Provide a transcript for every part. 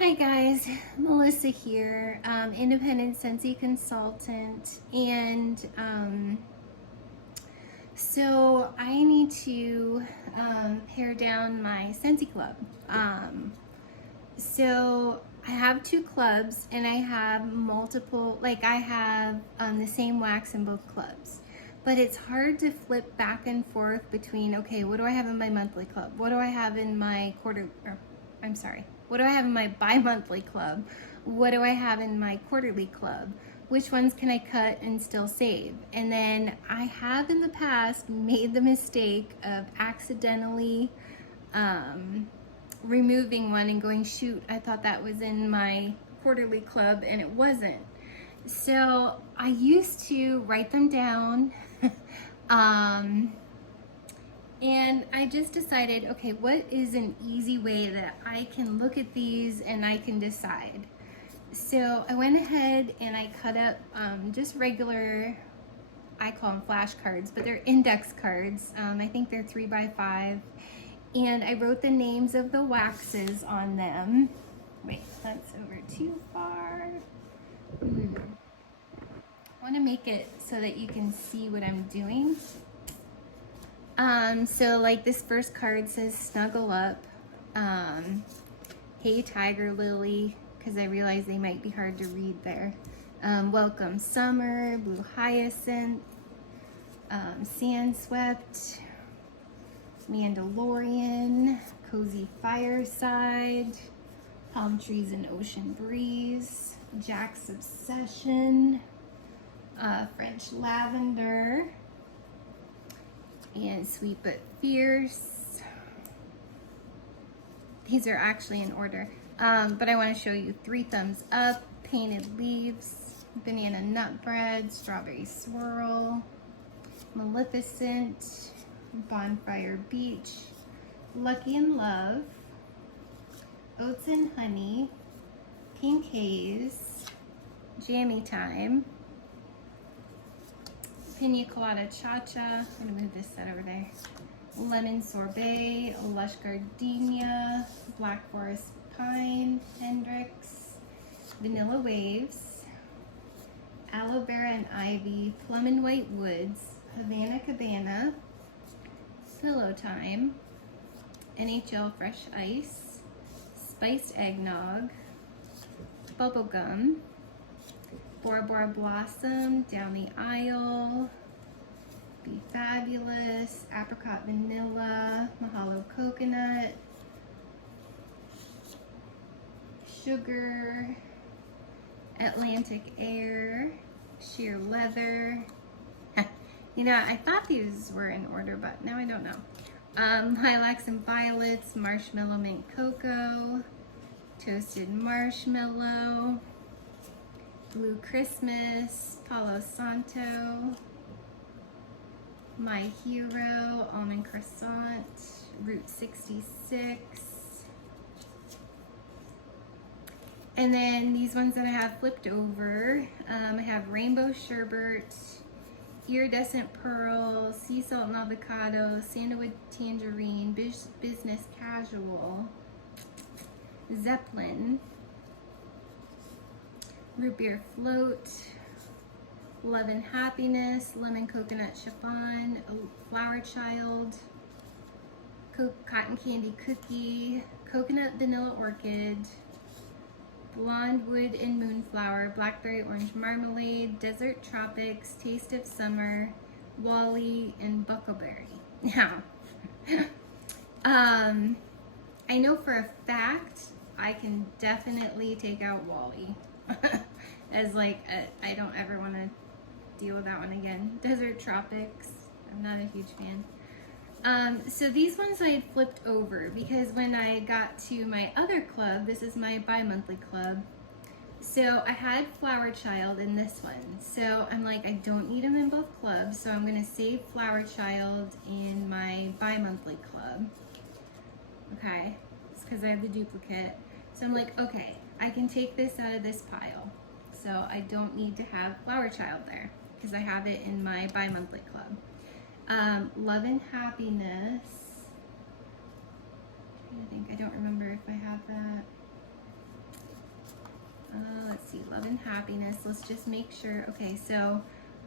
Hi guys, Melissa here, independent Scentsy consultant, and so I need to pare down my Scentsy club. So I have two clubs, and I have multiple, like I have the same wax in both clubs. But it's hard to flip back and forth between, okay, what do I have in my monthly club? What do I have in my what do I have in my bi-monthly club? What do I have in my quarterly club? Which ones can I cut and still save? And then I have in the past made the mistake of accidentally removing one and going, shoot, I thought that was in my quarterly club and it wasn't. So I used to write them down and I just decided, okay, what is an easy way that I can look at these and I can decide? So I went ahead and I cut up just regular, I call them flashcards, but they're index cards. I think they're 3x5. And I wrote the names of the waxes on them. Wait, that's over too far. I want to make it so that you can see what I'm doing. So like this first card says snuggle up. Hey Tiger Lily, because I realize they might be hard to read there. Welcome Summer, Blue Hyacinth, Sand Swept, Mandalorian, Cozy Fireside, Palm Trees and Ocean Breeze, Jack's Obsession, French Lavender, and Sweet But Fierce. These are actually in order, but I want to show you Three Thumbs Up, Painted Leaves, Banana Nut Bread, Strawberry Swirl, Maleficent, Bonfire Beach, Lucky in Love, Oats and Honey, Pink Haze, Jammy Time, Pina Colada Cha-Cha, I'm gonna move this set over there, Lemon Sorbet, Lush Gardenia, Black Forest Pine, Hendrix, Vanilla Waves, Aloe Vera and Ivy, Plum and White Woods, Havana Cabana, Pillow Time, NHL Fresh Ice, Spiced Eggnog, Bubblegum, Bora Bora Blossom, Down the Aisle, Be Fabulous, Apricot Vanilla, Mahalo Coconut, Sugar, Atlantic Air, Sheer Leather. You know, I thought these were in order, but now I don't know. Lilacs and Violets, Marshmallow Mint Cocoa, Toasted Marshmallow, Blue Christmas, Palo Santo, My Hero, Almond Croissant, Route 66. And then these ones that I have flipped over, I have Rainbow Sherbet, Iridescent Pearl, Sea Salt and Avocado, Sandalwood Tangerine, Business Casual, Zeppelin, Root Beer Float, Love and Happiness, Lemon Coconut Chiffon, Flower Child, Cotton Candy Cookie, Coconut Vanilla Orchid, Blonde Wood and Moonflower, Blackberry Orange Marmalade, Desert Tropics, Taste of Summer, Wally, and Buckleberry. Now, I know for a fact I can definitely take out Wally as like I don't ever want to deal with that one again. Desert Tropics, I'm not a huge fan. So these ones I had flipped over because when I got to my other club, this is my bi-monthly club, so I had Flower Child in this one. So I'm like, I don't need them in both clubs, so I'm going to save Flower Child in my bi-monthly club. Okay, it's because I have the duplicate. So I'm like, okay, I can take this out of this pile. So I don't need to have Flower Child there because I have it in my bi-monthly club. Love and Happiness. I don't remember if I have that. love and happiness. Let's just make sure. Okay, so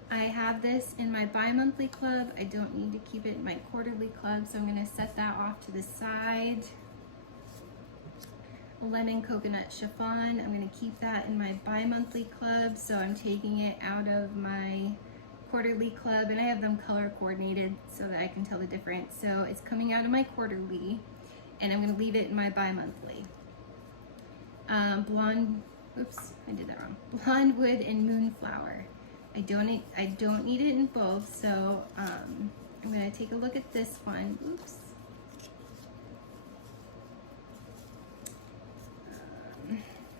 I have this in my bi-monthly club. I don't need to keep it in my quarterly club, so I'm gonna set that off to the side. Lemon coconut chiffon, I'm gonna keep that in my bi-monthly club, so I'm taking it out of my quarterly club, and I have them color coordinated so that I can tell the difference. So it's coming out of my quarterly, and I'm gonna leave it in my bi-monthly. Blonde, oops, I did that wrong. Blonde wood and moonflower. I don't need it in both, so I'm gonna take a look at this one. Oops.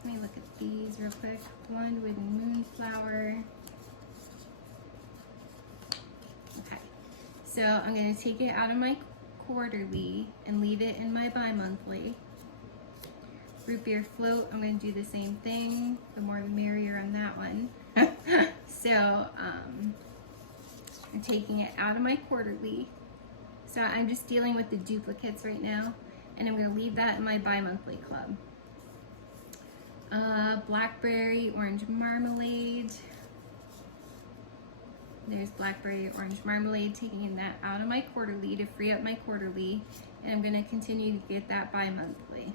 Let me look at these real quick. Blonde wood and moonflower. Okay, so I'm gonna take it out of my quarterly and leave it in my bi-monthly. Root beer float, I'm gonna do the same thing. The more the merrier on that one. So I'm taking it out of my quarterly. So I'm just dealing with the duplicates right now, and I'm gonna leave that in my bi-monthly club. Blackberry orange marmalade. There's blackberry orange marmalade, taking that out of my quarterly to free up my quarterly, and I'm gonna continue to get that bi-monthly.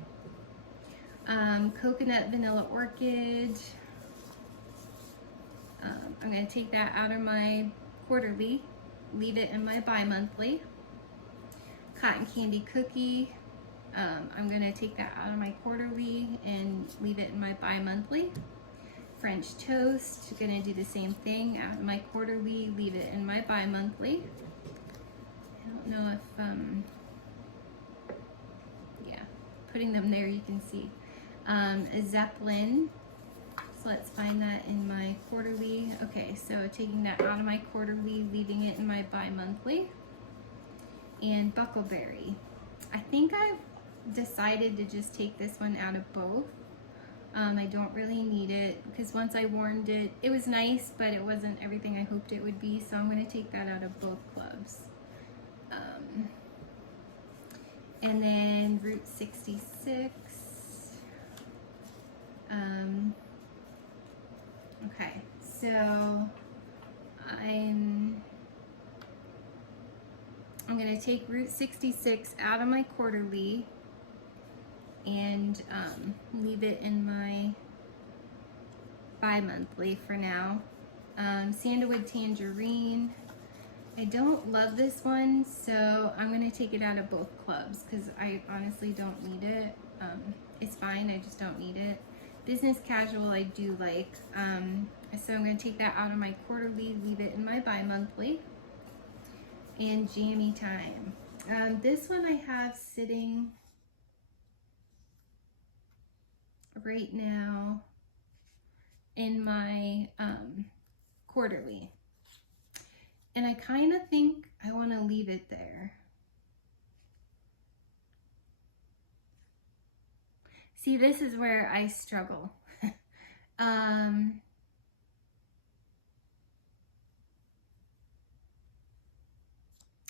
Coconut vanilla orchid. I'm gonna take that out of my quarterly, leave it in my bi-monthly. Cotton candy cookie. I'm gonna take that out of my quarterly and leave it in my bi-monthly. French toast, gonna do the same thing, out of my quarterly, leave it in my bi-monthly. I don't know if, yeah, putting them there you can see. A Zeppelin, so let's find that in my quarterly. Okay, so taking that out of my quarterly, leaving it in my bi-monthly. And Buckleberry. I think I've decided to just take this one out of both. I don't really need it because once I warmed it, it was nice, but it wasn't everything I hoped it would be, so I'm going to take that out of both clubs. And then Route 66. Okay, so I'm going to take Route 66 out of my quarterly and leave it in my bi-monthly for now. Sandalwood tangerine. I don't love this one, so I'm going to take it out of both clubs because I honestly don't need it. It's fine, I just don't need it. Business casual I do like, so I'm going to take that out of my quarterly, leave it in my bi-monthly. And jammy time. This one I have sitting right now in my quarterly, and I kind of think I want to leave it there. See, this is where I struggle.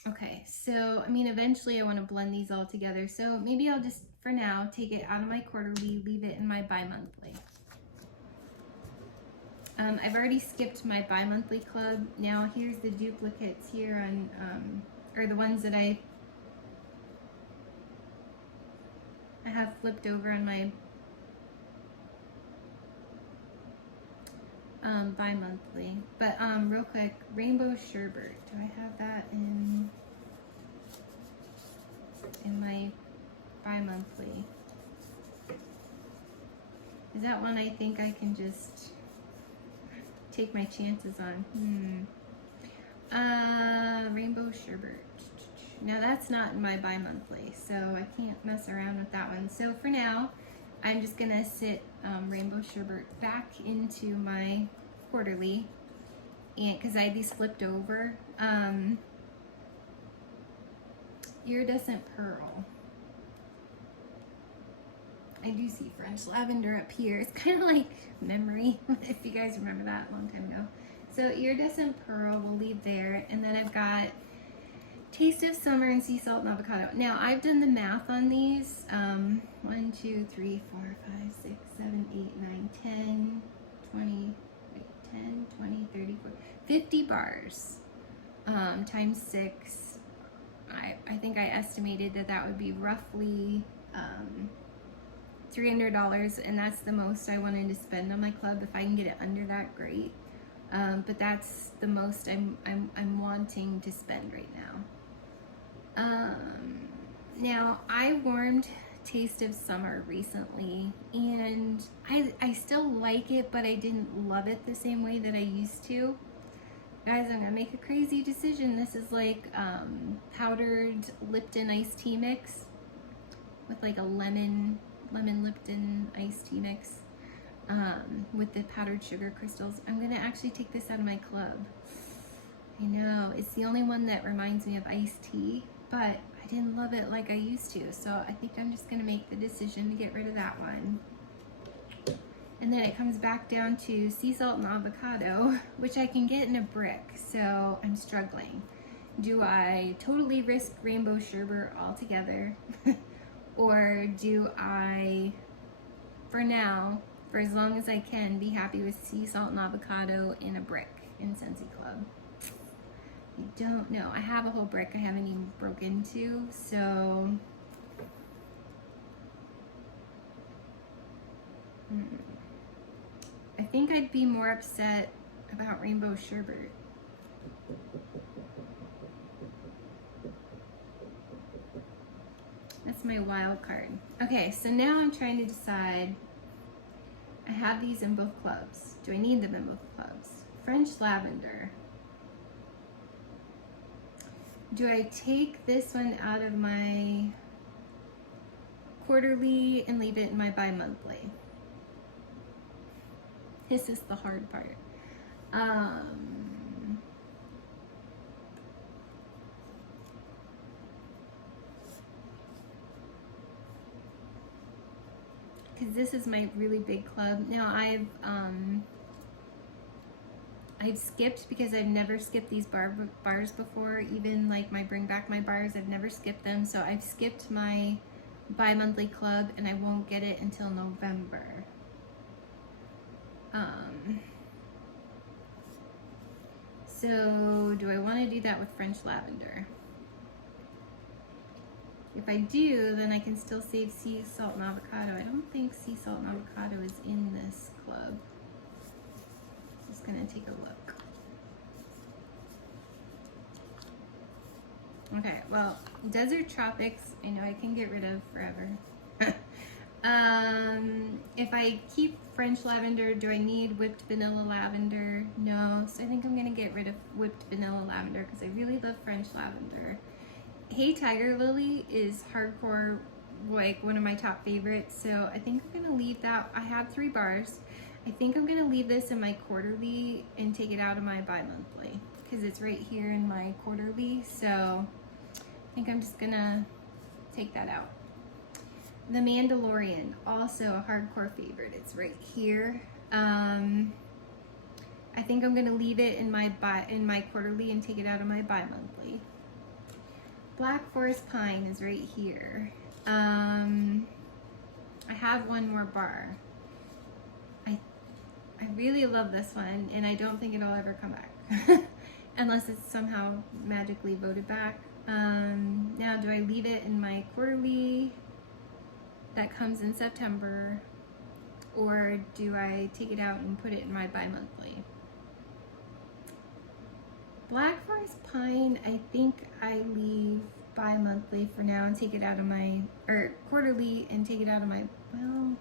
Okay, so I mean, eventually I want to blend these all together, so maybe I'll just, for now, take it out of my quarterly, leave it in my bi-monthly. I've already skipped my bi-monthly club. Now here's the duplicates here on, or the ones that I have flipped over on my bi-monthly. But real quick, rainbow sherbet. Do I have that in my bi-monthly? Is that one I think I can just take my chances on? Rainbow sherbet. Now that's not in my bi-monthly, so I can't mess around with that one. So for now, I'm just gonna sit rainbow sherbet back into my quarterly, and because I had these flipped over. Iridescent pearl. I do see French lavender up here. It's kind of like memory, if you guys remember that a long time ago. So iridescent pearl we'll leave there, and then I've got Taste of Summer and Sea Salt and Avocado. Now I've done the math on these. 1, 2, 3, 4, 5, 6, 7, 8, 9, 10, 20, wait, 10, 20, 30, 40, 50 bars times 6. I think I estimated that that would be roughly $300, and that's the most I wanted to spend on my club. If I can get it under that, great. But that's the most I'm wanting to spend right now. Now I warmed Taste of Summer recently, and I still like it, but I didn't love it the same way that I used to. Guys, I'm gonna make a crazy decision. This is like powdered Lipton iced tea mix with like a lemon Lipton iced tea mix with the powdered sugar crystals. I'm gonna actually take this out of my club. I know, it's the only one that reminds me of iced tea, but I didn't love it like I used to, so I think I'm just gonna make the decision to get rid of that one. And then it comes back down to sea salt and avocado, which I can get in a brick, so I'm struggling. Do I totally risk rainbow sherbet altogether? Or do I, for now, for as long as I can, be happy with sea salt and avocado in a brick in Scentsy Club? I don't know. I have a whole brick I haven't even broke into, so... I think I'd be more upset about rainbow sherbet. That's my wild card. Okay, so now I'm trying to decide. I have these in both clubs. Do I need them in both clubs? French lavender. Do I take this one out of my quarterly and leave it in my bi-monthly? This is the hard part. Because this is my really big club. Now I've skipped, because I've never skipped these bars before. Even like my Bring Back My Bars, I've never skipped them. So I've skipped my bi-monthly club, and I won't get it until November. So do I want to do that with French lavender? If I do, then I can still save sea salt and avocado. I don't think sea salt and avocado is in this club. Just gonna take a look. Okay, well, Desert Tropics, I know I can get rid of forever. If I keep French lavender, do I need whipped vanilla lavender? No, so I think I'm gonna get rid of whipped vanilla lavender because I really love French lavender. Hey Tiger Lily is hardcore, like one of my top favorites, so I think I'm gonna leave that. I have 3 bars. I think I'm gonna leave this in my quarterly and take it out of my bi-monthly because it's right here in my quarterly, so I think I'm just gonna take that out. The Mandalorian, also a hardcore favorite. It's right here. I think I'm gonna leave it in my quarterly and take it out of my bi-monthly. Black Forest Pine is right here. I have 1 more bar. I really love this one, and I don't think it'll ever come back unless it's somehow magically voted back. Now, do I leave it in my quarterly that comes in September, or do I take it out and put it in my bi-monthly? Black Forest Pine, I think I leave bi-monthly for now and take it out of my, or quarterly and take it out of my, well,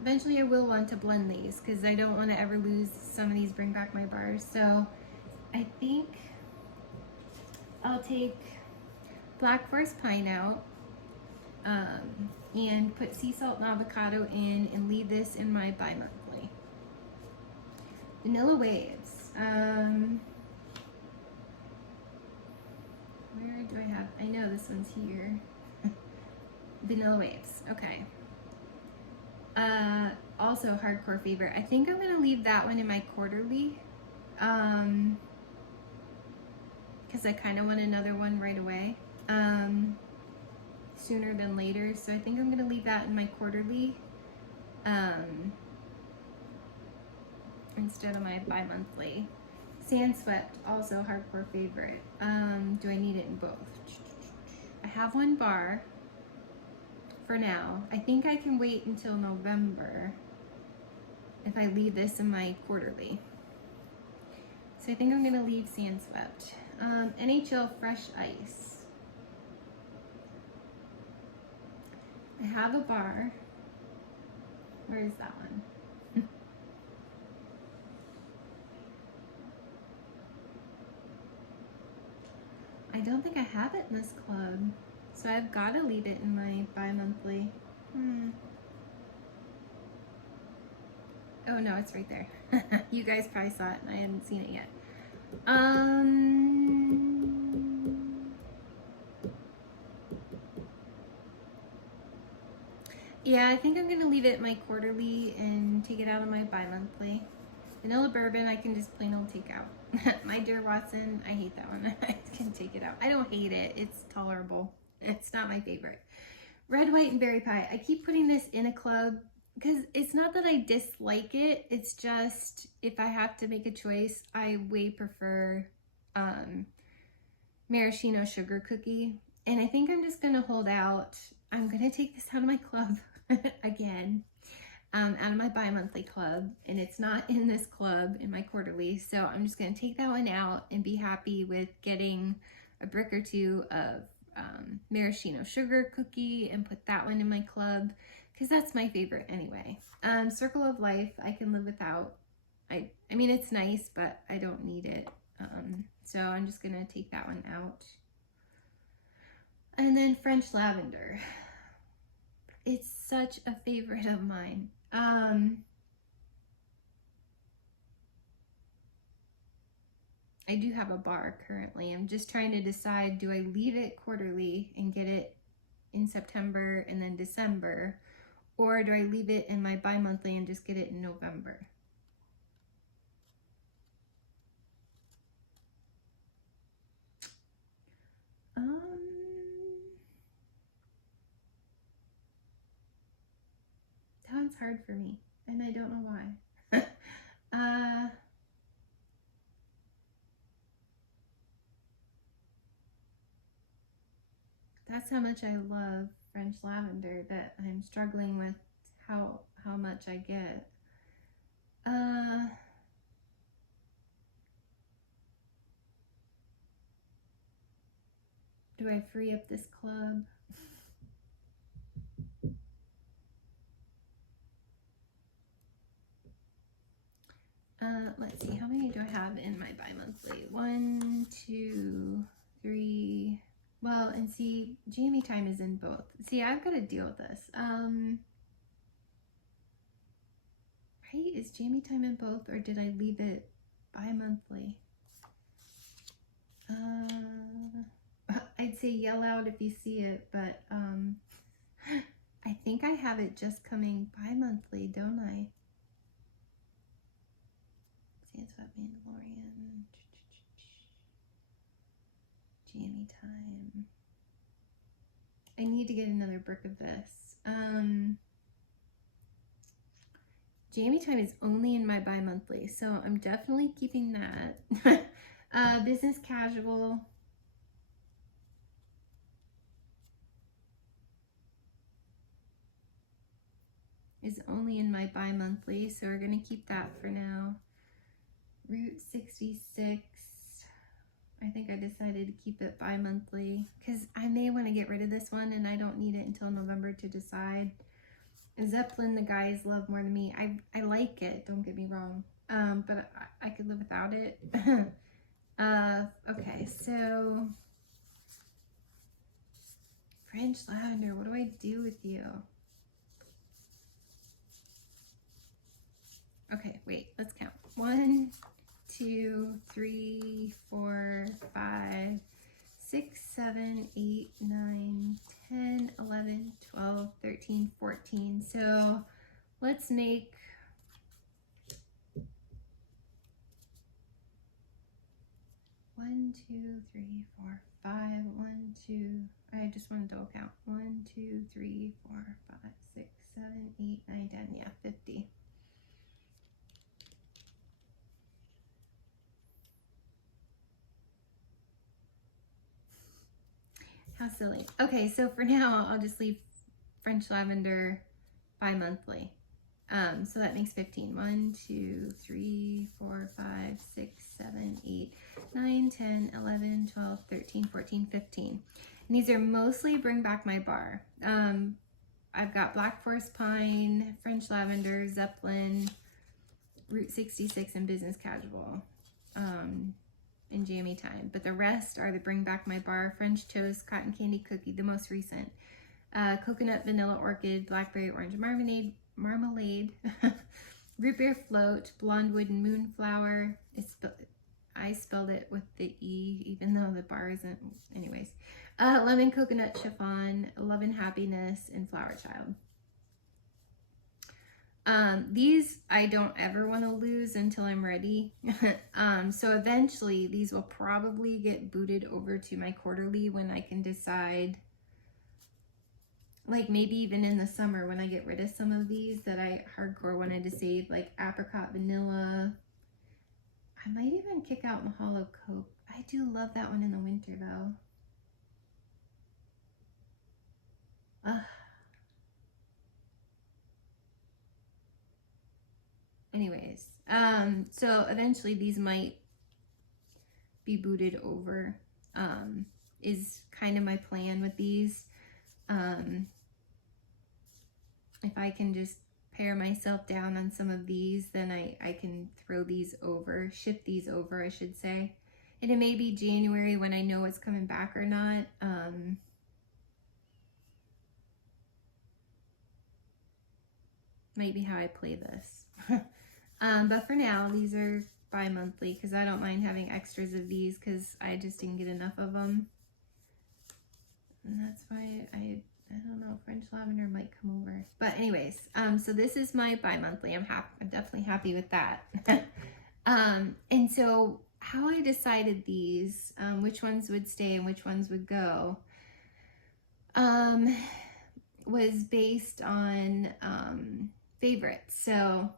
eventually I will want to blend these because I don't want to ever lose some of these Bring Back My Bars. So I think I'll take Black Forest Pine out and put sea salt and avocado in and leave this in my bi-monthly. Vanilla Waves. Where do I have? I know this one's here. Vanilla Waves. Okay. Also hardcore favorite. I think I'm gonna leave that one in my quarterly. Because I kind of want another one right away. Sooner than later. So I think I'm gonna leave that in my quarterly. instead of my bi-monthly. Sand Swept, also hardcore favorite. Do I need it in both? I have one bar for now. I think I can wait until November if I leave this in my quarterly. So I think I'm gonna leave Sand Swept. NHL Fresh Ice. I have a bar. Where is that one? I don't think I have it in this club, so I've got to leave it in my bi-monthly. Oh no, it's right there. You guys probably saw it and I hadn't seen it yet. Yeah, I think I'm gonna leave it in my quarterly and take it out of my bi-monthly. Vanilla bourbon, I can just plain old take out. My dear Watson, I hate that one. I can take it out. I don't hate it. It's tolerable. It's not my favorite. Red, white, and berry pie. I keep putting this in a club because it's not that I dislike it. It's just if I have to make a choice, I way prefer maraschino sugar cookie. And I think I'm just going to hold out. I'm going to take this out of my club again. Out of my bi-monthly club, and it's not in this club in my quarterly, so I'm just going to take that one out and be happy with getting a brick or two of maraschino sugar cookie and put that one in my club because that's my favorite anyway. Circle of Life, I can live without. I mean, it's nice, but I don't need it, so I'm just going to take that one out. And then French Lavender. It's such a favorite of mine. I do have a bar currently. I'm just trying to decide, do I leave it quarterly and get it in September and then December, or do I leave it in my bi-monthly and just get it in November? That one's hard for me, and I don't know why. That's how much I love French Lavender that I'm struggling with how much I get. Do I free up this club? Let's see, how many do I have in my bi-monthly? 1, 2, 3. Well, and see, Jamie Time is in both. See, I've got to deal with this. Right? Is Jamie Time in both, or did I leave it bi-monthly? I'd say yell out if you see it, but I think I have it just coming bi-monthly, don't I? It's about Mandalorian. Jamie Time. I need to get another brick of this. Jamie Time is only in my bi-monthly, so I'm definitely keeping that. Business Casual. Is only in my bi-monthly, so we're going to keep that for now. Route 66. I think I decided to keep it bi-monthly because I may want to get rid of this one and I don't need it until November to decide. Zeppelin, the guys love more than me. I like it, don't get me wrong, but I could live without it. Okay, so French Lavender, what do I do with you? Okay, wait, let's count. 1, 2, 3, 4, 5, 6, 7, 8, 9, 10, 11, 12, 13, 14. So let's make 1, 2, 3, 4, 5. 1, 2. I just want to double count. 1, 2, 3, 4, 5, 6, 7, 8, 9, 10. Yeah, 50. How silly. Okay, so for now, I'll just leave French lavender bi-monthly. So that makes 15. 1, 2, 3, 4, 5, 6, 7, 8, 9, 10, 11, 12, 13, 14, 15. And these are mostly Bring Back My Bar. I've got Black Forest Pine, French Lavender, Zeppelin, Route 66, and Business Casual. And Jammy Time, but the rest are the Bring Back My Bar, French Toast, Cotton Candy Cookie, the most recent, Coconut Vanilla Orchid, Blackberry Orange Marmalade, Root Beer Float, Blonde Wooden Moonflower. I spelled it with the E, even though the bar isn't. Anyways, Lemon Coconut Chiffon, Love and Happiness, and Flower Child. These I don't ever want to lose until I'm ready. So eventually these will probably get booted over to my quarterly when I can decide, like maybe even in the summer when I get rid of some of these that I hardcore wanted to save, like Apricot Vanilla. I might even kick out Mahalo Coke. I do love that one in the winter though. Anyways, so eventually these might be booted over, is kind of my plan with these. If I can just pare myself down on some of these, then I can throw these over, ship these over, I should say. And it may be January when I know it's coming back or not. Might be how I play this. But for now, these are bi-monthly because I don't mind having extras of these because I just didn't get enough of them. And that's why I don't know, French Lavender might come over. But anyways, so this is my bi-monthly. I'm definitely happy with that. And so how I decided these, which ones would stay and which ones would go, was based on favorites. So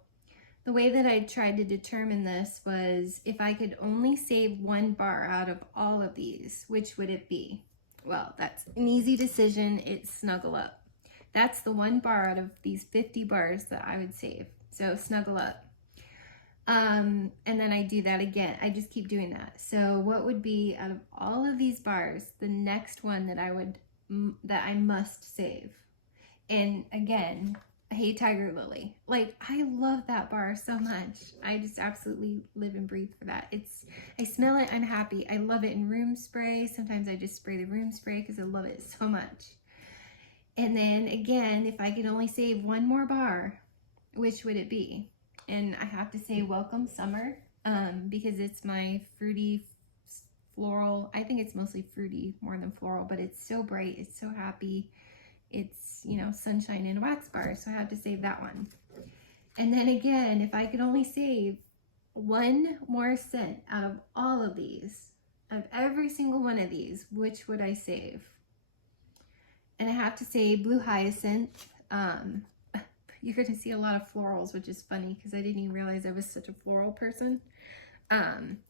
the way that I tried to determine this was if I could only save one bar out of all of these, which would it be? Well, that's an easy decision. It's Snuggle Up. That's the one bar out of these 50 bars that I would save. So Snuggle Up. And then I do that again. I just keep doing that. So what would be out of all of these bars, the next one that I must save? And again, Hey Tiger Lily. Like, I love that bar so much. I just absolutely live and breathe for that. I smell it, I'm happy. I love it in room spray. Sometimes I just spray the room spray because I love it so much. And then again, if I could only save one more bar, which would it be? And I have to say Welcome Summer, because it's my fruity floral. I think it's mostly fruity more than floral, but it's so bright. It's so happy. It's, you know, sunshine and wax bar, so I have to save that one. And then again, if I could only save one more scent out of all of these, of every single one of these, which would I save? And I have to say Blue Hyacinth. You're going to see a lot of florals, which is funny because I didn't even realize I was such a floral person.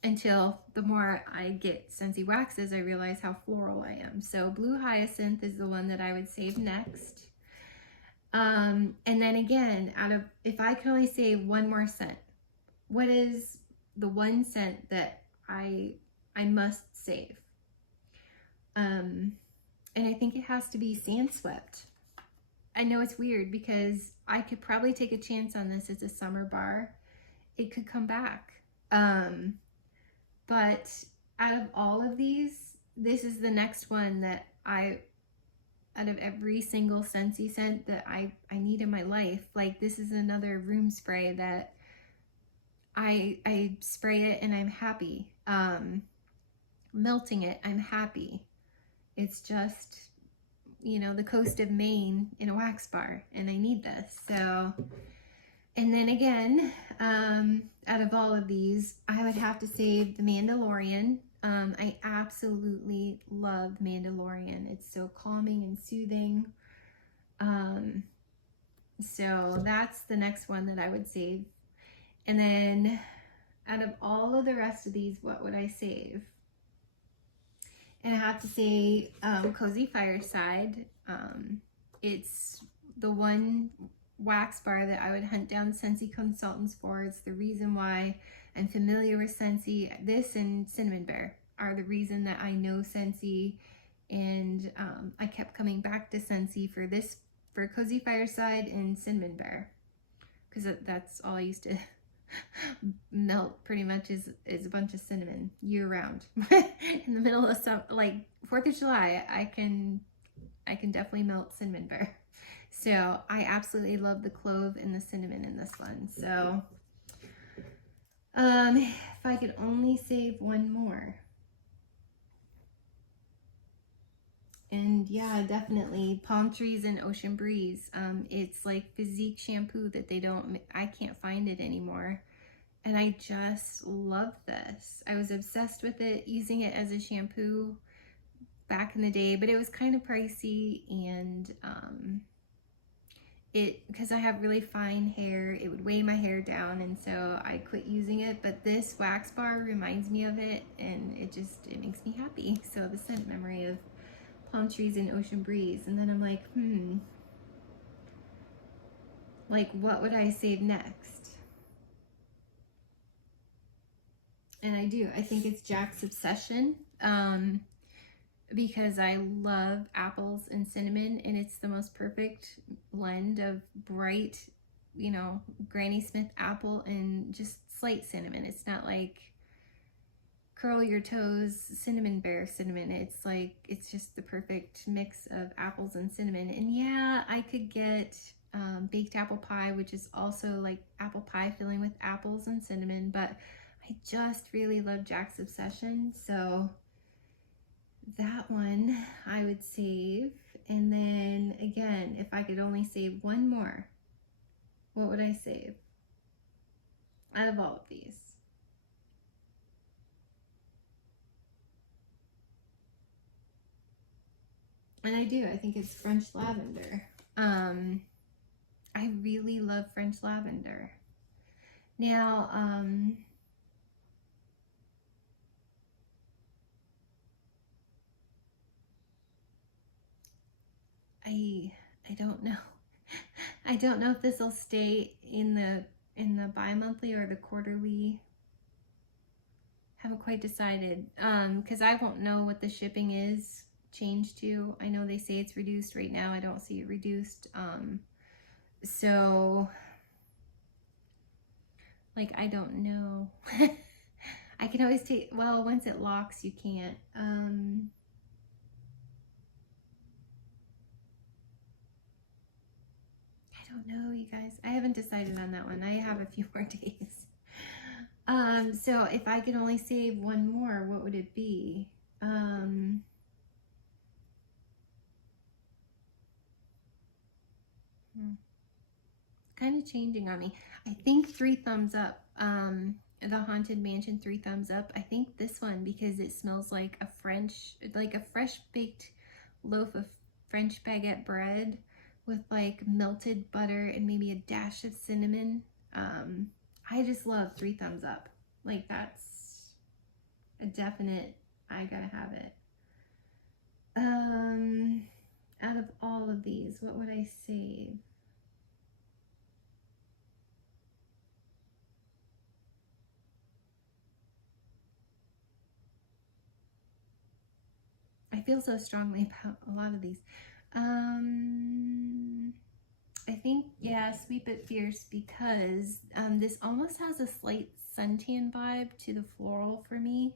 Until the more I get Scentsy waxes, I realize how floral I am. So Blue Hyacinth is the one that I would save next. And then again, if I could only save one more scent, what is the one scent that I must save? And I think it has to be Sand Swept. I know it's weird because I could probably take a chance on this as a summer bar. It could come back. But out of all of these, this is the next one that out of every single Scentsy scent that I need in my life, like this is another room spray that I spray it and I'm happy. Melting it, I'm happy. It's just, you know, the coast of Maine in a wax bar, and I need this. So, and then again, out of all of these, I would have to save the Mandalorian. I absolutely love Mandalorian. It's so calming and soothing. So that's the next one that I would save. And then out of all of the rest of these, what would I save? And I have to say Cozy Fireside. It's the one wax bar that I would hunt down Scentsy consultants for. It's the reason why I'm familiar with Scentsy. This and Cinnamon Bear are the reason that I know Scentsy, and I kept coming back to Scentsy for Cozy Fireside and Cinnamon Bear, because that's all I used to melt pretty much is a bunch of cinnamon year round. In the middle of summer, like 4th of July, I can definitely melt Cinnamon Bear. So I absolutely love the clove and the cinnamon in this one. So if I could only save one more. And yeah, definitely Palm Trees and Ocean Breeze. It's like physique shampoo that I can't find it anymore. And I just love this. I was obsessed with it, using it as a shampoo back in the day, but it was kind of pricey, and because I have really fine hair, it would weigh my hair down, and so I quit using it. But this wax bar reminds me of it, and it makes me happy. So the scent memory of Palm Trees and Ocean Breeze. And then I'm like, like what would I save next? And I think it's Jack's Obsession, because I love apples and cinnamon, and it's the most perfect blend of bright, Granny Smith apple and just slight cinnamon. It's not like curl your toes Cinnamon Bear cinnamon. It's just the perfect mix of apples and cinnamon. And yeah, I could get baked apple pie, which is also like apple pie filling with apples and cinnamon, but I just really love Jack's Obsession. So that one I would save. And then again, if I could only save one more, what would I save out of all of these? And I think it's French Lavender. I really love French Lavender. Now, I don't know. I don't know if this will stay in the bi-monthly or the quarterly. Haven't quite decided, because I won't know what the shipping is changed to. I know they say it's reduced right now. I don't see it reduced. So like, I don't know. I can always take, well, once it locks, you can't. I don't know, you guys. I haven't decided on that one. I have a few more days. So if I could only save one more, what would it be? Kind of changing on me. I think 3 Thumbs Up. The Haunted Mansion 3 Thumbs Up. I think this one, because it smells like a fresh baked loaf of French baguette bread with like melted butter and maybe a dash of cinnamon. I just love 3 Thumbs Up. Like, that's a definite, I gotta have it. Out of all of these, what would I save? I feel so strongly about a lot of these. I think, yeah, Sweet But Fierce, because this almost has a slight suntan vibe to the floral for me.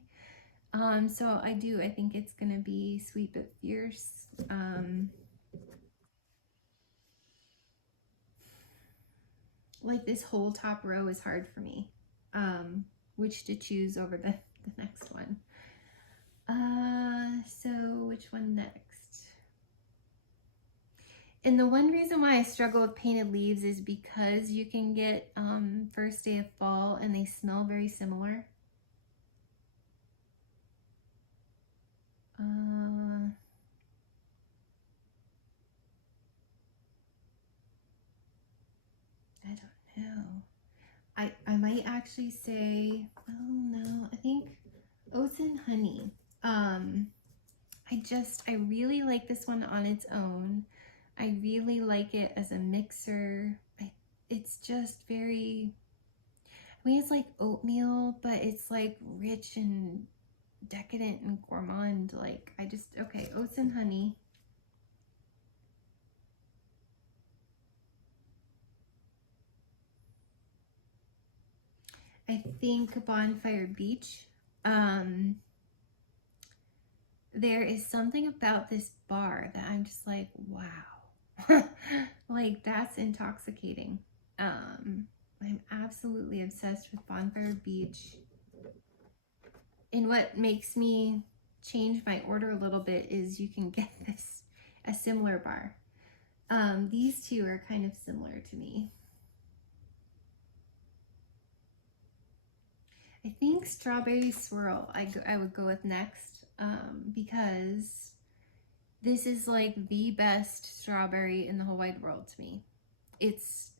So I think it's gonna be Sweet But Fierce. Like, this whole top row is hard for me, which to choose over the next one. So which one next? And the one reason why I struggle with Painted Leaves is because you can get First Day of Fall, and they smell very similar. No. I might actually say, oh no, I think oats and honey. I really like this one on its own. I really like it as a mixer. It's just very, I mean, it's like oatmeal, but it's like rich and decadent and gourmand. Like, okay, oats and honey. I think Bonfire Beach. There is something about this bar that I'm just like, wow. Like, that's intoxicating. I'm absolutely obsessed with Bonfire Beach. And what makes me change my order a little bit is you can get a similar bar. These two are kind of similar to me. I think Strawberry Swirl I would go with next, because this is like the best strawberry in the whole wide world to me. It's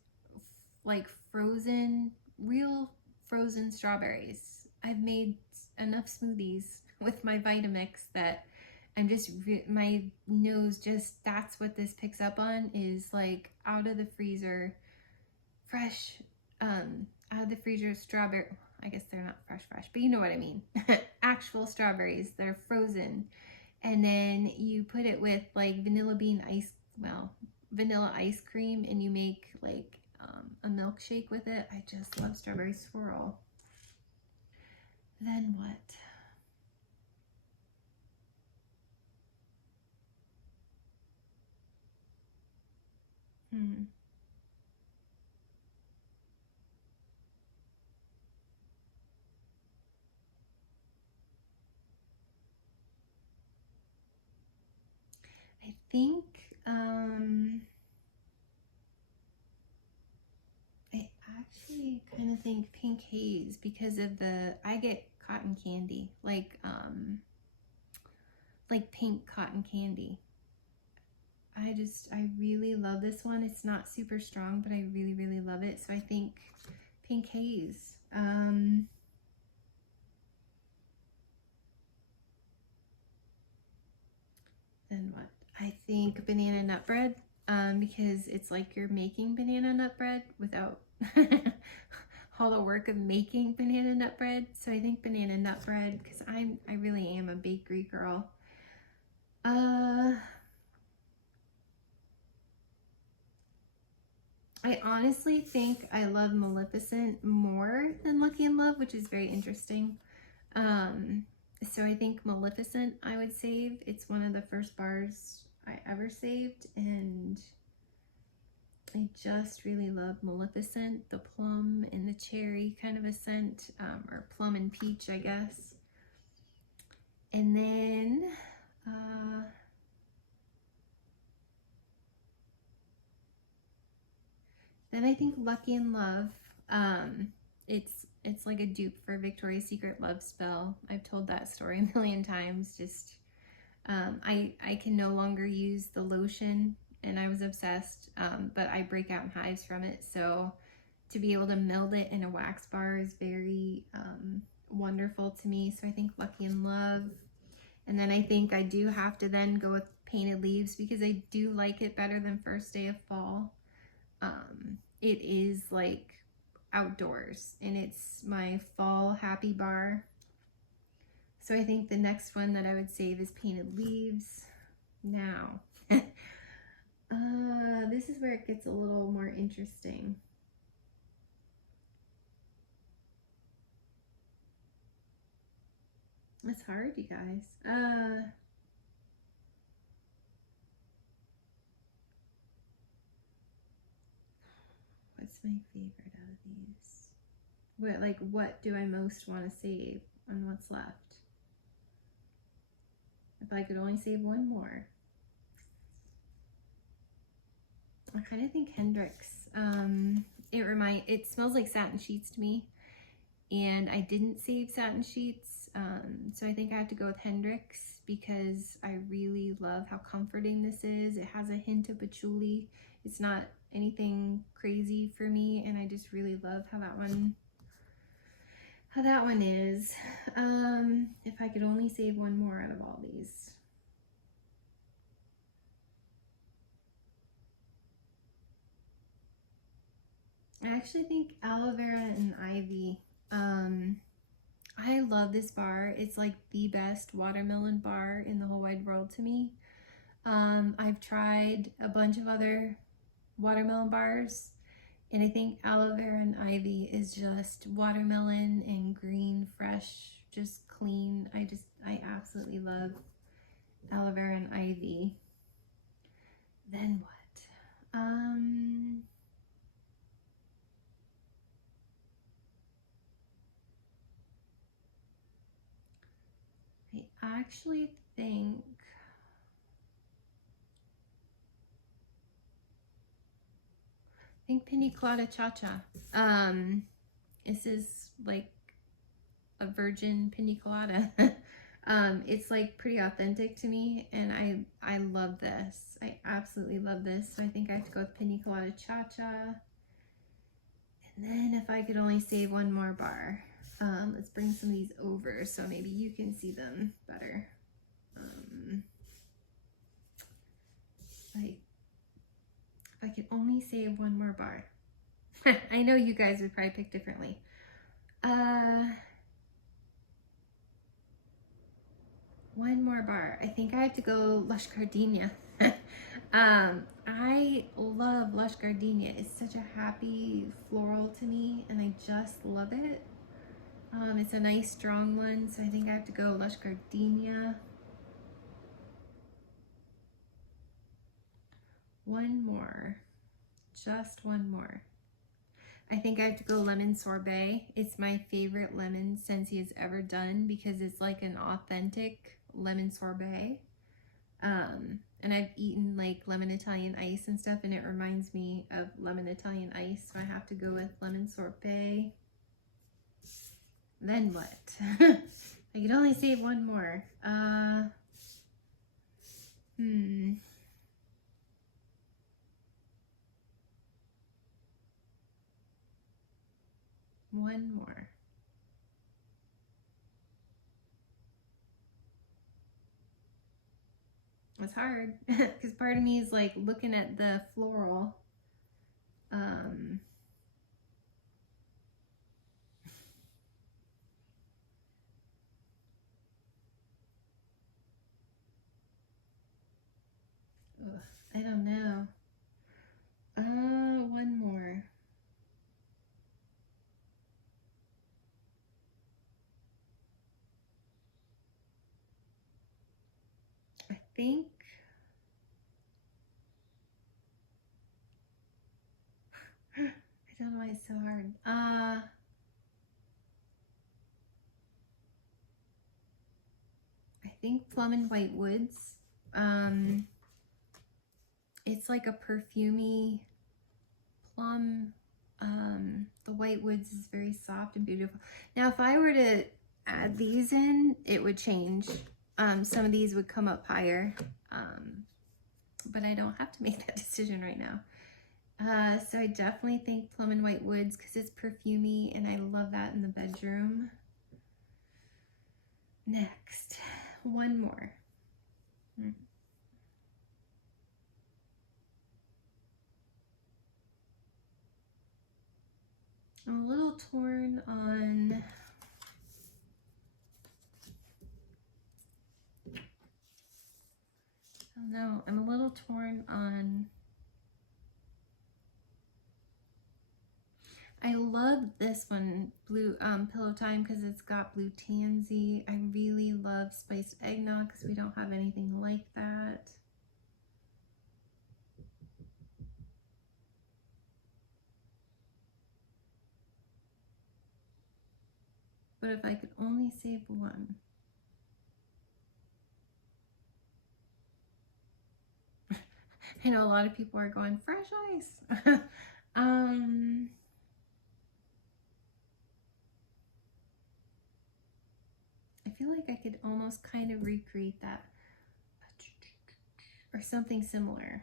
like frozen, real frozen strawberries. I've made enough smoothies with my Vitamix that I'm just, my nose just, that's what this picks up on, is like out of the freezer, fresh, out of the freezer strawberry. I guess they're not fresh, but you know what I mean. Actual strawberries that are frozen. And then you put it with like vanilla ice cream, and you make like a milkshake with it. I just love Strawberry Swirl. Then what? I think I actually kind of think Pink Haze, because of I get cotton candy, like pink cotton candy. I really love this one. It's not super strong, but I really, really love it. So I think Pink Haze. Then what? I think banana nut bread, because it's like you're making banana nut bread without all the work of making banana nut bread. So I think banana nut bread, because I really am a bakery girl. I honestly think I love Maleficent more than Lucky in Love, which is very interesting. So I think Maleficent I would save. It's one of the first bars I ever saved, and I just really love Maleficent, the plum and the cherry kind of a scent, or plum and peach, I guess. And then I think Lucky in Love. It's like a dupe for Victoria's Secret Love Spell. I've told that story a million times. Just I can no longer use the lotion, and I was obsessed, but I break out in hives from it. So to be able to meld it in a wax bar is very wonderful to me. So I think Lucky in Love. And then I think I do have to then go with Painted Leaves, because I do like it better than First Day of Fall. It is like outdoors, and it's my fall happy bar. So I think the next one that I would save is Painted Leaves. Now, this is where it gets a little more interesting. It's hard, you guys. What's my favorite out of these? What do I most want to save on what's left? If I could only save one more. I kind of think Hendrix. It smells like satin sheets to me. and I didn't save satin sheets. So I think I have to go with Hendrix because I really love how comforting this is. It has a hint of patchouli. It's not anything crazy for me, and I just really love how that one is. If I could only save one more out of all these. I actually think aloe vera and ivy. I love this bar. It's like the best watermelon bar in the whole wide world to me. I've tried a bunch of other watermelon bars, and I think aloe vera and ivy is just watermelon and green, fresh, just clean. I absolutely love aloe vera and ivy. Then what? I actually think Pina Colada Cha-Cha. This is like a virgin pina colada. It's like pretty authentic to me, and I love this. I absolutely love this. So I think I have to go with Pina Colada Cha-Cha. And then if I could only save one more bar, let's bring some of these over so maybe you can see them better. Like, if I could only save one more bar. I know you guys would probably pick differently. One more bar. I think I have to go Lush Gardenia. I love Lush Gardenia. It's such a happy floral to me, and I just love it. It's a nice strong one, so I think I have to go Lush Gardenia. One more. Just one more. I think I have to go Lemon Sorbet. It's my favorite lemon Scentsy has ever done because it's like an authentic lemon sorbet. And I've eaten like lemon Italian ice and stuff, and it reminds me of lemon Italian ice, so I have to go with Lemon Sorbet. Then what? I could only save one more. One more. It's hard because part of me is like looking at the floral. I don't know. One more. I think I don't know why it's so hard. I think Plum and White Woods. It's like a perfumey plum. The White Woods is very soft and beautiful. Now, if I were to add these in, it would change. Some of these would come up higher, but I don't have to make that decision right now. So I definitely think Plum and White Woods because it's perfumey, and I love that in the bedroom. Next, one more. I'm a little torn on I'm a little torn on. I love this one, Blue Pillow Time, because it's got blue tansy. I really love spiced eggnog because we don't have anything like that. But if I could only save one. I know a lot of people are going fresh ice. feel like I could almost kind of recreate that or something similar.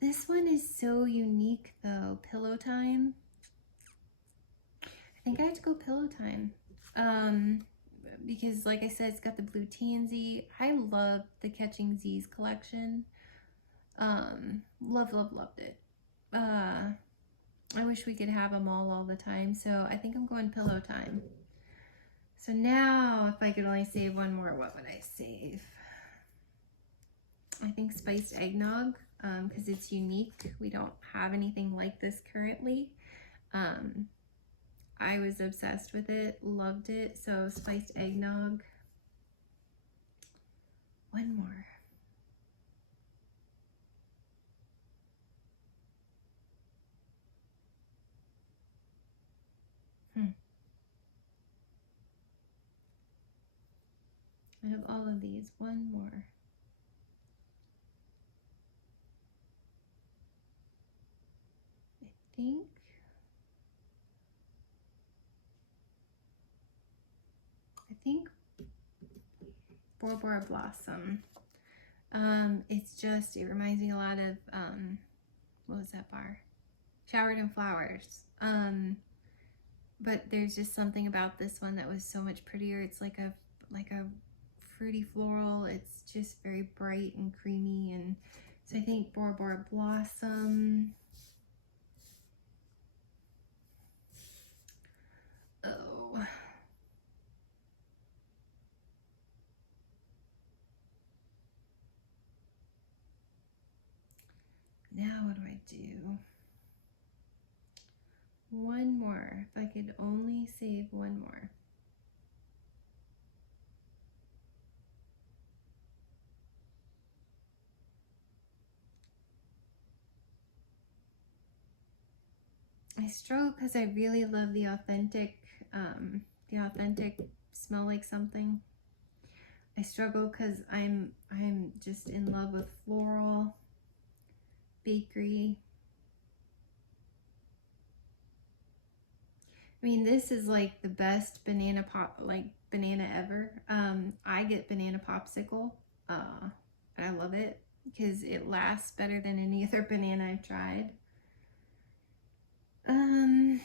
This one is so unique though, Pillow Time. I think I have to go Pillow Time. Because like I said, it's got the blue tansy. I love the Catching Z's collection. Loved it. I wish we could have them all the time. So I think I'm going Pillow Time. So now if I could only save one more, what would I save? I think Spiced Eggnog, because it's unique. We don't have anything like this currently. I was obsessed with it, loved it. So Spiced Eggnog. One more. I have all of these. One more. I think Bora Blossom. It's just, it reminds me a lot of, what was that bar? Showered in Flowers. But there's just something about this one that was so much prettier. It's like a fruity floral. It's just very bright and creamy. And so I think Bora Blossom. Oh. Now what do I do? One more. If I could only save one more. I struggle because I really love the authentic Smell Like Something. I struggle because I'm just in love with floral, bakery. I mean, this is like the best banana ever. I get banana popsicle, and I love it because it lasts better than any other banana I've tried. I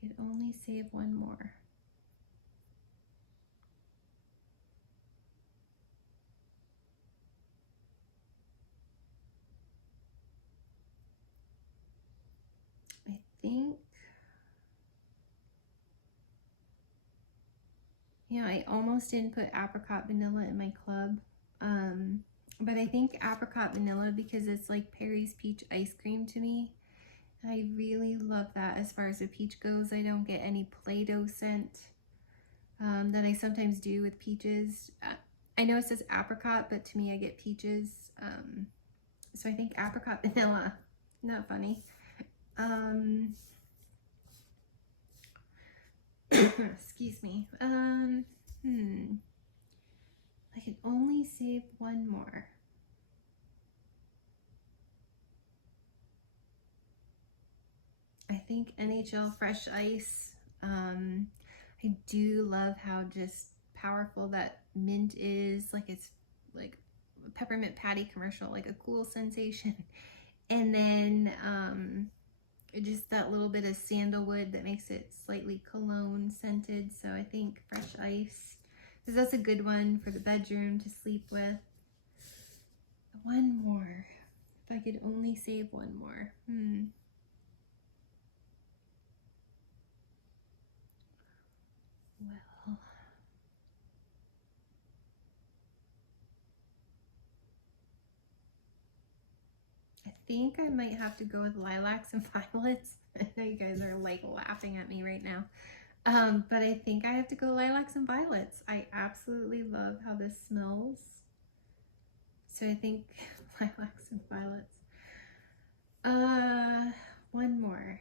could only save one more. I think, yeah, I almost didn't put apricot vanilla in my club. But I think apricot vanilla, because it's like Perry's peach ice cream to me. I really love that as far as the peach goes. I don't get any Play-Doh scent that I sometimes do with peaches. I know it says apricot, but to me I get peaches. So I think apricot vanilla. Not funny. Excuse me. I can only save one more. I think NHL Fresh Ice. I do love how just powerful that mint is. Like, it's like a peppermint patty commercial, like a cool sensation. And then just that little bit of sandalwood that makes it slightly cologne scented. So I think Fresh Ice, because that's a good one for the bedroom to sleep with. One more. If I could only save one more. Well, I think I might have to go with Lilacs and Violets. I know you guys are like laughing at me right now. But I think I have to go Lilacs and Violets. I absolutely love how this smells. So I think Lilacs and Violets. One more.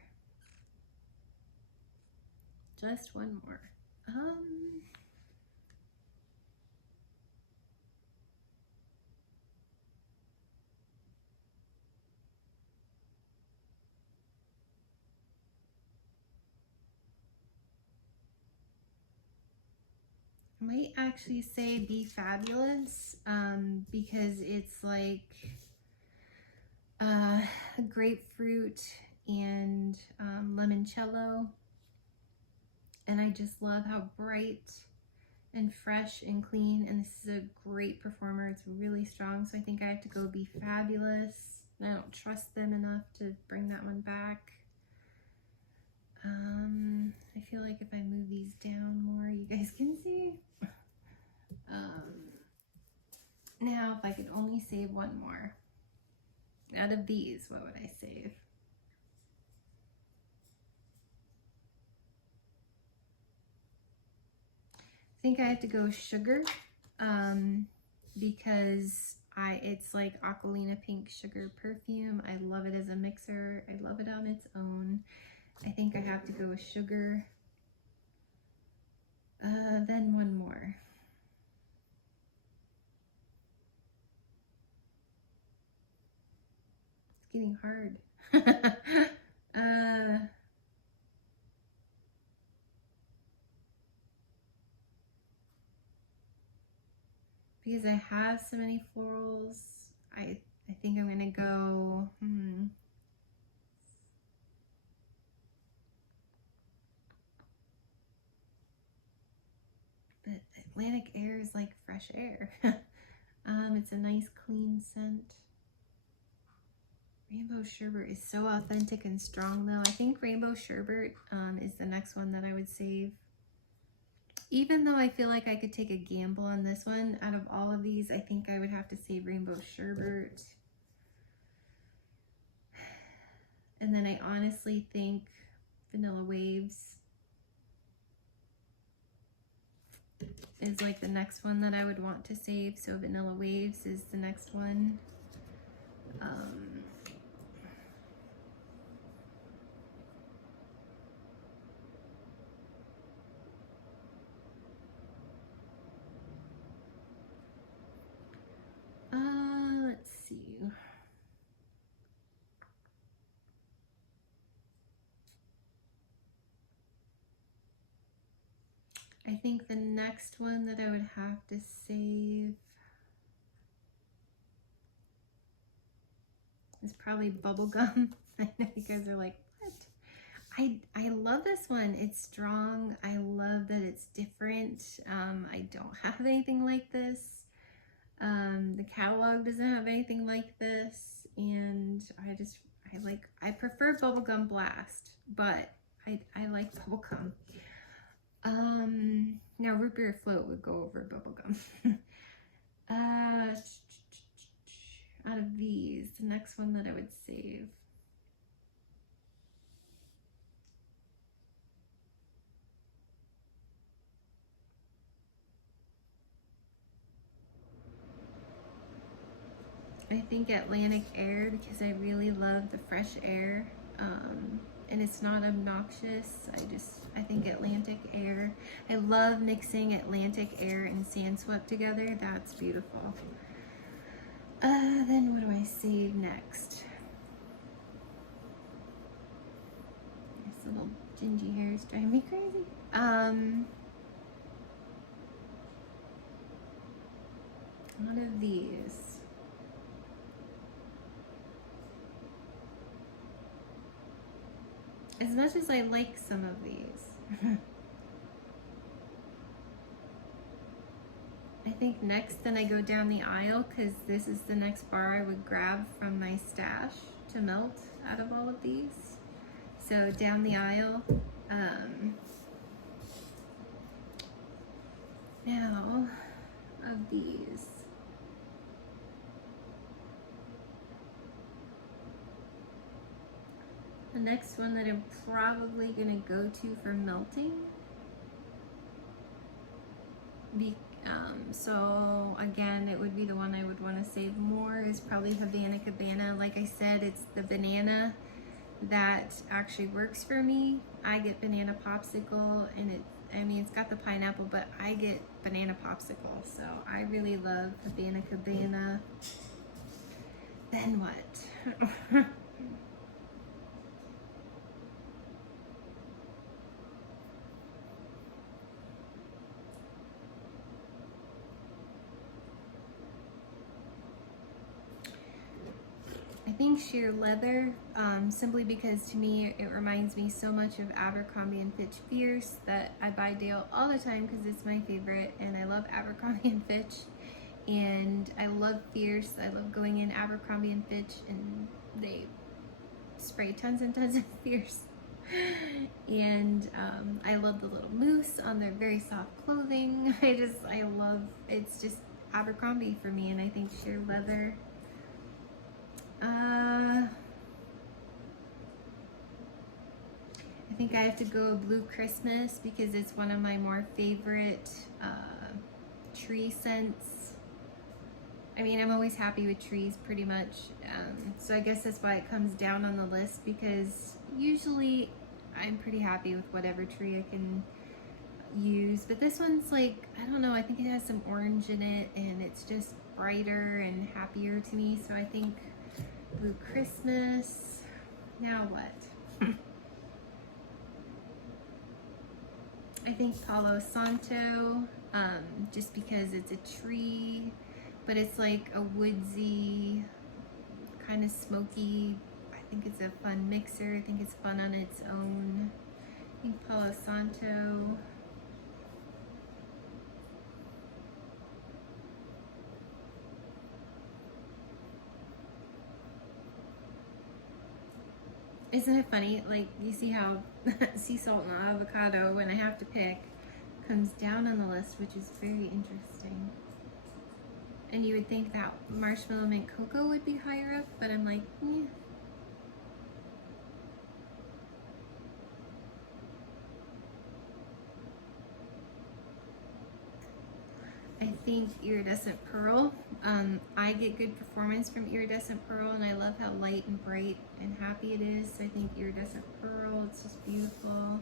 Just one more. I might actually say Be Fabulous, because it's like grapefruit and limoncello. And I just love how bright and fresh and clean, and this is a great performer. It's really strong, so I think I have to go Be Fabulous. I don't trust them enough to bring that one back. I feel like if I move these down more, you guys can see. Now, if I could only save one more out of these, what would I save? I think I have to go Sugar, because it's like Aqualina Pink Sugar perfume. I love it as a mixer. I love it on its own. I think I have to go with Sugar. Then one more. It's getting hard. Because I have so many florals, I think I'm gonna go, But Atlantic Air is like fresh air. It's a nice clean scent. Rainbow Sherbet is so authentic and strong though. I think Rainbow Sherbet is the next one that I would save. Even though I feel like I could take a gamble on this one, out of all of these, I think I would have to save Rainbow Sherbet. And then I honestly think Vanilla Waves is like the next one that I would want to save. So Vanilla Waves is the next one. Let's see. I think the next one that I would have to save is probably Bubblegum. I know you guys are like, what? I love this one. It's strong. I love that it's different. I don't have anything like this. The catalog doesn't have anything like this, and I prefer Bubblegum Blast, but I like Bubblegum. Now Root Beer Float would go over Bubblegum. Out of these, the next one that I would save. I think Atlantic Air, because I really love the fresh air, and it's not obnoxious. I think Atlantic Air. I love mixing Atlantic Air and Sand Swept together. That's beautiful. Then what do I save next? This little gingy hair is driving me crazy. One of these. As much as I like some of these. I think next then I go down the aisle, because this is the next bar I would grab from my stash to melt out of all of these. So down the aisle. Now, of these. The next one that I'm probably gonna go to for melting. So again, it would be the one I would want to save more is probably Havana Cabana. Like I said, it's the banana that actually works for me. I get banana popsicle, and it's got the pineapple, but I get banana popsicle. So I really love Havana Cabana. Then what? think sheer leather, simply because to me it reminds me so much of Abercrombie and Fitch Fierce that I buy Dale all the time because it's my favorite, and I love Abercrombie and Fitch, and I love Fierce. I love going in Abercrombie and Fitch, and they spray tons and tons of Fierce. And I love the little mousse on their very soft clothing. I love, it's just Abercrombie for me, and I think sheer leather. I think I have to go Blue Christmas because it's one of my more favorite tree scents. I mean, I'm always happy with trees pretty much, so I guess that's why it comes down on the list, because usually I'm pretty happy with whatever tree I can use, but this one's like, I don't know, I think it has some orange in it and it's just brighter and happier to me, so I think Blue Christmas. Now what? I think Palo Santo, just because it's a tree, but it's like a woodsy, kind of smoky. I think it's a fun mixer. I think it's fun on its own. I think Palo Santo. Isn't it funny? Like, you see how sea salt and avocado, when I have to pick, comes down on the list, which is very interesting. And you would think that marshmallow mint cocoa would be higher up, but I'm like, yeah. I think iridescent pearl. I get good performance from iridescent pearl, and I love how light and bright and happy it is. So I think iridescent pearl, it's just beautiful.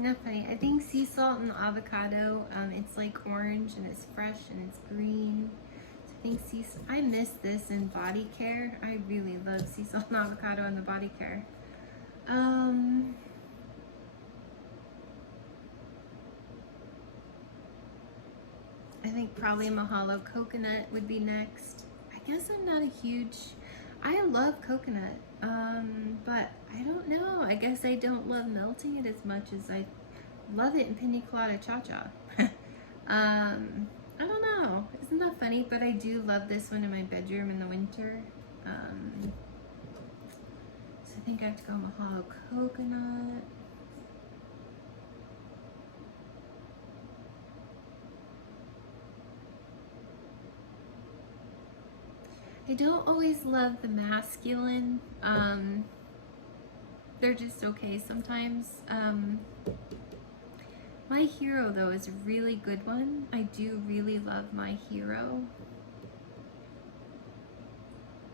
Not funny. I think sea salt and avocado, it's like orange and it's fresh and it's green. So I think I miss this in body care. I really love sea salt and avocado in the body care. I think probably Mahalo coconut would be next. I guess I'm not a huge, I love coconut, but I don't know. I guess I don't love melting it as much as I love it in Pina Colada Cha-Cha. I don't know. Isn't that funny? But I do love this one in my bedroom in the winter. So I think I have to go Mahalo coconut. I don't always love the masculine. They're just okay sometimes. My Hero, though, is a really good one. I do really love My Hero.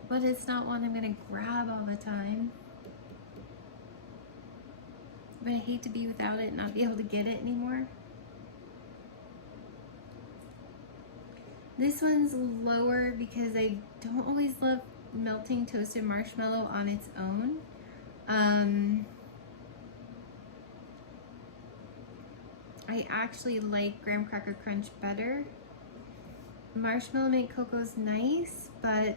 But it's not one I'm going to grab all the time. But I hate to be without it and not be able to get it anymore. This one's lower because I don't always love melting toasted marshmallow on its own. I actually like Graham Cracker Crunch better. Marshmallow mint cocoa's nice, but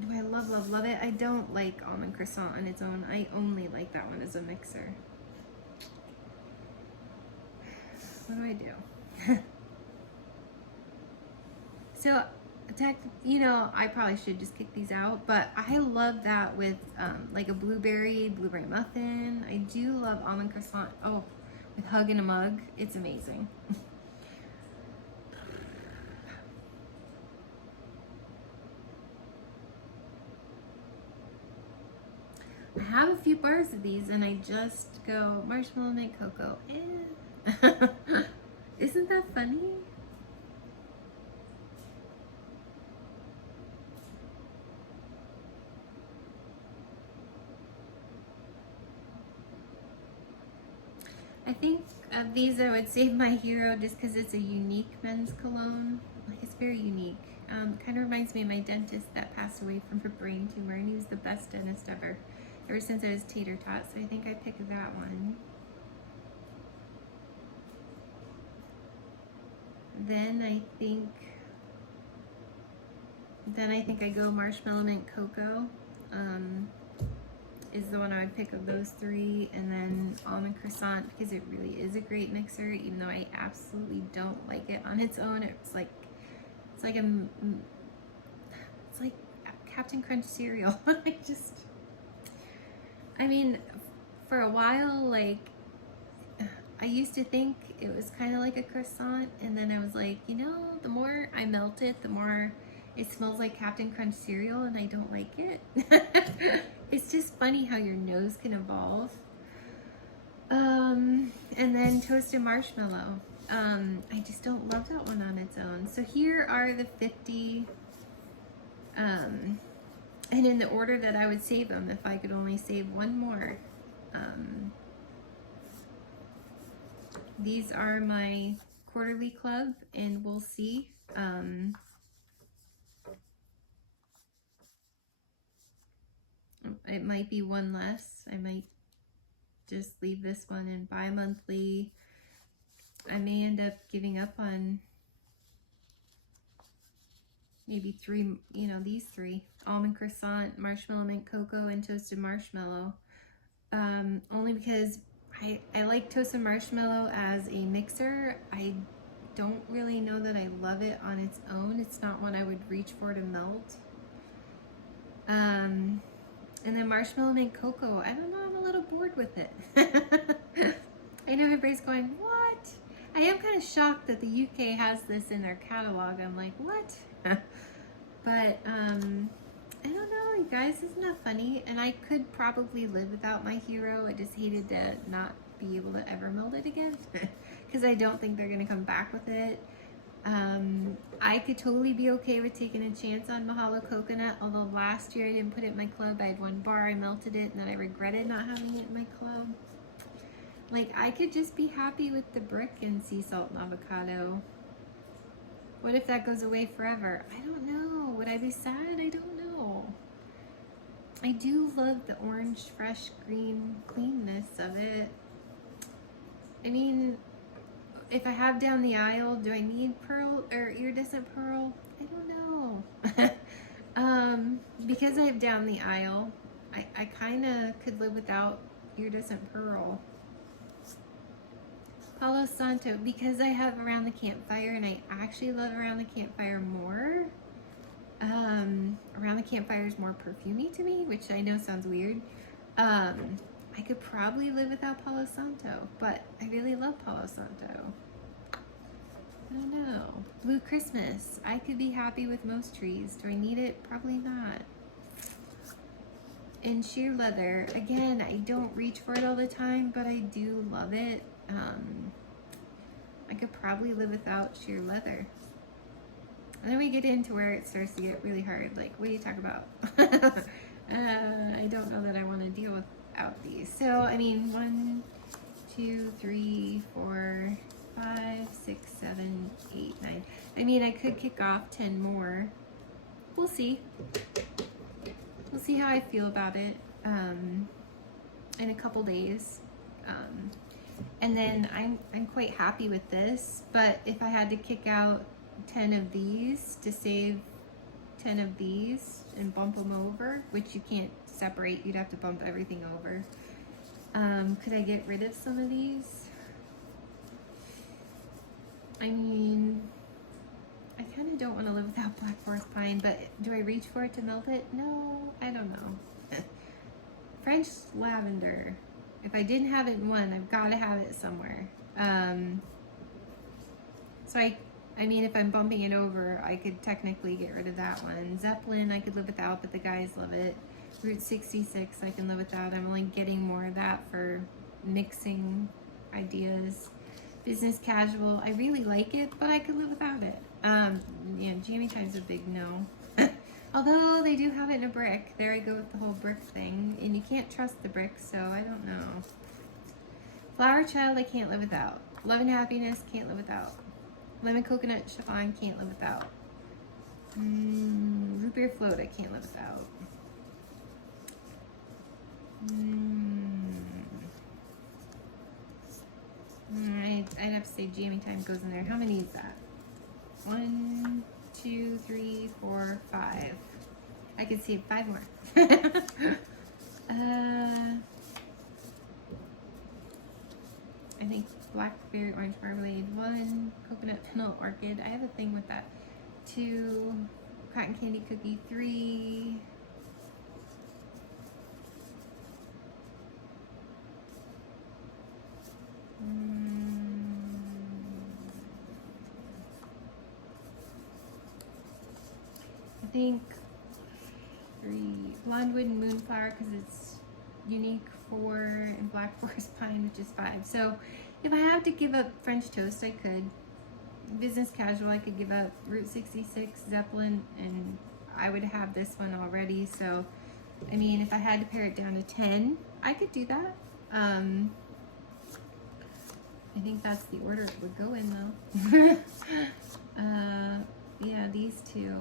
do I love it? I don't like almond croissant on its own. I only like that one as a mixer. What do I do? So, you know, I probably should just kick these out, but I love that with like a blueberry muffin. I do love almond croissant. Oh, with Hug in a Mug. It's amazing. I have a few bars of these and I just go marshmallow mint cocoa. Isn't that funny? I think of these I would save my hero just because it's a unique men's cologne. Like, it's very unique. Kind of reminds me of my dentist that passed away from a brain tumor, and he was the best dentist ever since I was tater tot, so I think I picked that one. Then I think I go Marshmallow Mint Cocoa. Is the one I would pick of those three, and then Almond Croissant because it really is a great mixer, even though I absolutely don't like it on its own. It's like Captain Crunch cereal. I mean, for a while, like, I used to think it was kind of like a croissant, and then I was like, you know, the more I melt it, the more it smells like Captain Crunch cereal, and I don't like it. It's just funny how your nose can evolve. And then Toasted Marshmallow. I just don't love that one on its own. So here are the 50, and in the order that I would save them, if I could only save one more. These are my quarterly club, and we'll see. It might be one less. I might just leave this one and buy monthly. I may end up giving up on maybe three, you know, these three: Almond Croissant, Marshmallow Mint Cocoa, and Toasted Marshmallow. Only because I like Toasted Marshmallow as a mixer. I don't really know that I love it on its own. It's not one I would reach for to melt. And then Marshmallow Mint Cocoa, I don't know, I'm a little bored with it. I know everybody's going, what? I am kind of shocked that the UK has this in their catalog. I'm like, what? But, I don't know, you guys, isn't that funny? And I could probably live without my hero. I just hated to not be able to ever melt it again because I don't think they're going to come back with it. I could totally be okay with taking a chance on Mahalo Coconut, although last year I didn't put it in my club. I had one bar, I melted it, and then I regretted not having it in my club. Like, I could just be happy with the brick and sea salt and avocado. What if that goes away forever? I don't know. Would I be sad? I don't know. I do love the orange, fresh, green cleanness of it. I mean, if I have down the aisle, do I need pearl or iridescent pearl? I don't know. Because I have down the aisle, I kind of could live without iridescent pearl. Palo Santo, because I have Around the Campfire, and I actually love Around the Campfire more. Around the Campfire is more perfumey to me, which I know sounds weird. I could probably live without Palo Santo, but I really love Palo Santo. I don't know. Blue Christmas. I could be happy with most trees. Do I need it? Probably not. And Sheer Leather. Again, I don't reach for it all the time, but I do love it. I could probably live without Sheer Leather. And then we get into where it starts to get really hard. Like, what do you talk about? I don't know that I want to deal without these. So, I mean, 1, 2, 3, 4, 5, 6, 7, 8, 9. I mean, I could kick off 10 more. We'll see. We'll see how I feel about it in a couple days. And then I'm quite happy with this, but if I had to kick out 10 of these to save 10 of these and bump them over, which you can't separate, you'd have to bump everything over. Could I get rid of some of these? I mean, I kind of don't want to live without Black Forest Pine, but do I reach for it to melt it? No, I don't know. French Lavender. If I didn't have it in one, I've got to have it somewhere. So I mean, if I'm bumping it over, I could technically get rid of that one. Zeppelin, I could live without, but the guys love it. Route 66, I can live without. I'm only getting more of that for mixing ideas. Business Casual, I really like it, but I could live without it. Yeah, Jammy Time's a big no. Although they do have it in a brick. There I go with the whole brick thing. And you can't trust the brick, so I don't know. Flower Child, I can't live without. Love and Happiness, can't live without. Lemon Coconut Chiffon, can't live without. Root Beer Float, I can't live without. I'd have to say Jamming Time goes in there. How many is that? 1, 2, 3, 4, 5. I could see 5 more. I think Blackberry Orange Marmalade, 1, Coconut Vanilla Orchid. I have a thing with that. 2, Cotton Candy Cookie, 3. I think 3, Blondewood and Moonflower because it's unique, 4, and Black Forest Pine, which is 5. So if I have to give up French Toast, I could. Business Casual, I could give up Route 66, Zeppelin, and I would have this one already. So, I mean, if I had to pare it down to 10, I could do that. I think that's the order it would go in, though. Yeah, these two.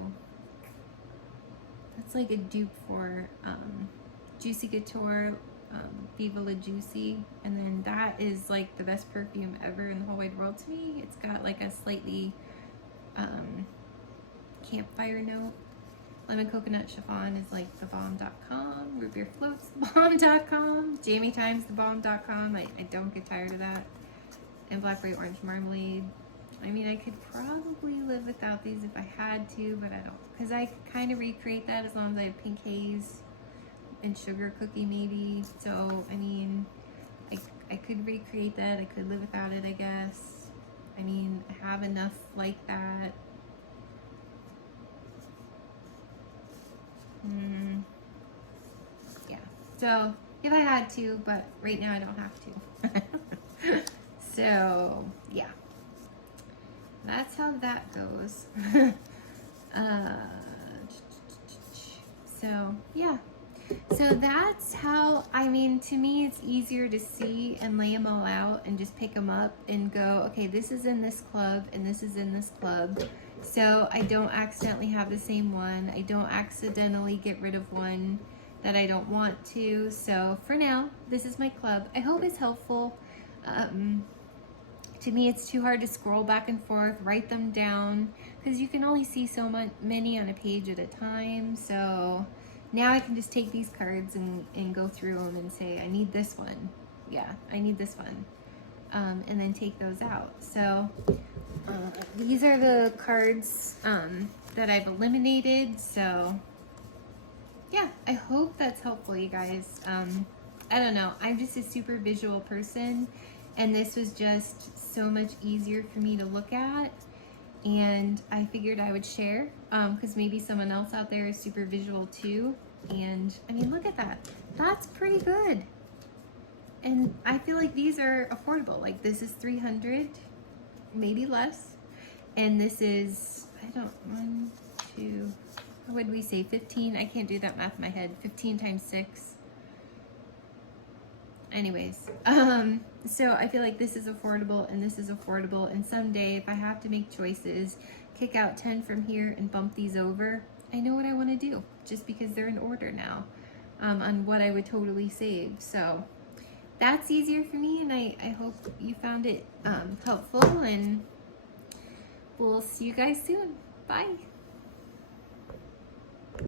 That's like a dupe for Juicy Couture, Viva La Juicy, and then that is like the best perfume ever in the whole wide world to me. It's got like a slightly campfire note. Lemon Coconut Chiffon is like thebomb.com. Root Beer Float's thebomb.com. Jamie Time's thebomb.com. I don't get tired of that. And Blackberry Orange Marmalade. I mean, I could probably live without these if I had to, but I don't. Because I kind of recreate that as long as I have Pink Haze and Sugar Cookie maybe. So, I mean, I could recreate that. I could live without it, I guess. I mean, I have enough like that. Yeah. So, if I had to, but right now I don't have to. So, yeah. That's how that goes. So, yeah. So that's how, I mean, to me it's easier to see and lay them all out and just pick them up and go, okay, this is in this club and this is in this club. So I don't accidentally have the same one. I don't accidentally get rid of one that I don't want to. So for now, this is my club. I hope it's helpful. To me, it's too hard to scroll back and forth, write them down, because you can only see so many on a page at a time. So now I can just take these cards and go through them and say, I need this one. Yeah, I need this one. And then take those out. So these are the cards that I've eliminated. So yeah, I hope that's helpful, you guys. I don't know. I'm just a super visual person. And this was just so much easier for me to look at. And I figured I would share because maybe someone else out there is super visual too. And I mean, look at that. That's pretty good. And I feel like these are affordable. Like this is $300, maybe less. And this is, I don't, 1, 2, what would we say, 15? I can't do that math in my head. 15 times 6. Anyways, so I feel like this is affordable and this is affordable. And someday if I have to make choices, kick out 10 from here and bump these over, I know what I want to do just because they're in order now on what I would totally save. So that's easier for me, and I hope you found it helpful, and we'll see you guys soon. Bye.